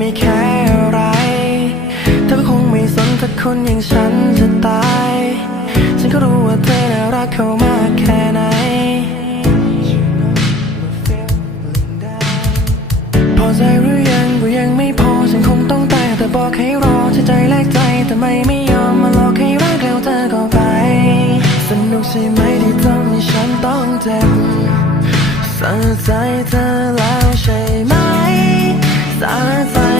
ไม่แคร์อะไร เธอคงไม่สนถ้าคนอย่างฉันจะตาย ฉันก็รู้ว่าเธอน่ารักเขามากแค่ไหน พอใจหรือยังก็ยังไม่พอ ฉันคงต้องตายแต่บอกให้รอใช้ใจแลกใจแต่ไม่ไม่ยอมมาหลอกให้รักแล้วเธอก็ไป สนุกใช่ไหมที่ทำให้ฉันต้องเจ็บสะใจเธอแล้วใช่ไหม สะ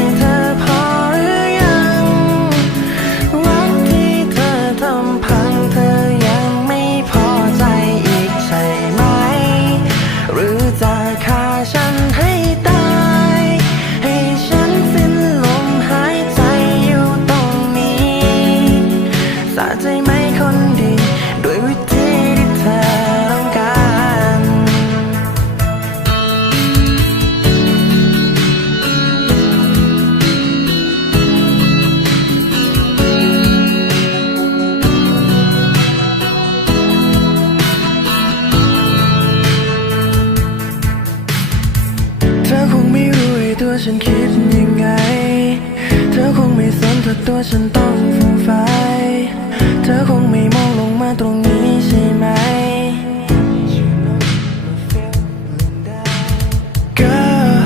ฉันคิดยังไง เธอคงไม่สนถ้าตัวฉันต้องฟูมไฟายเธอคงไม่มองลงมาตรงนี้ใช่ไหม Girl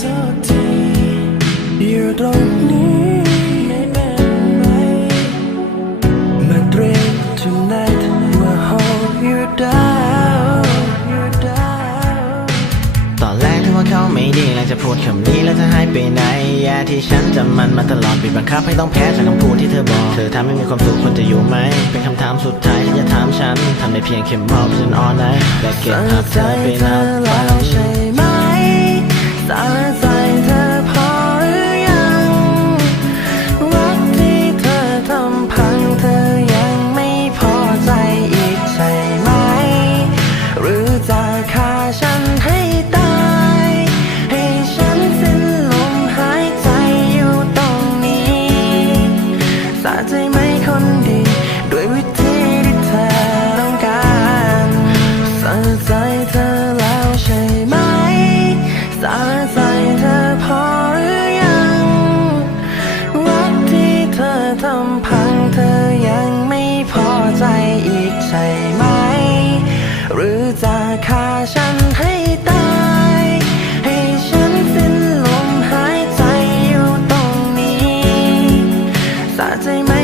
สักทีอยู่ตรง ไม่ดีแล้วจะพูดคำนี้แล้วจะหายไปไหนยาที่ฉันจำมันมาตลอดบีบบังคับให้ต้องแพ้จากคำพูดที่เธอบอก เธอทำให้มีความสุขคนจะอยู่ไหม เป็นคำถามสุดท้ายที่จะถามฉันทำได้เพียงแค่มอบฉันอ่อนนะและเก็บภาพเธอไปนับพันใช่ไป that day.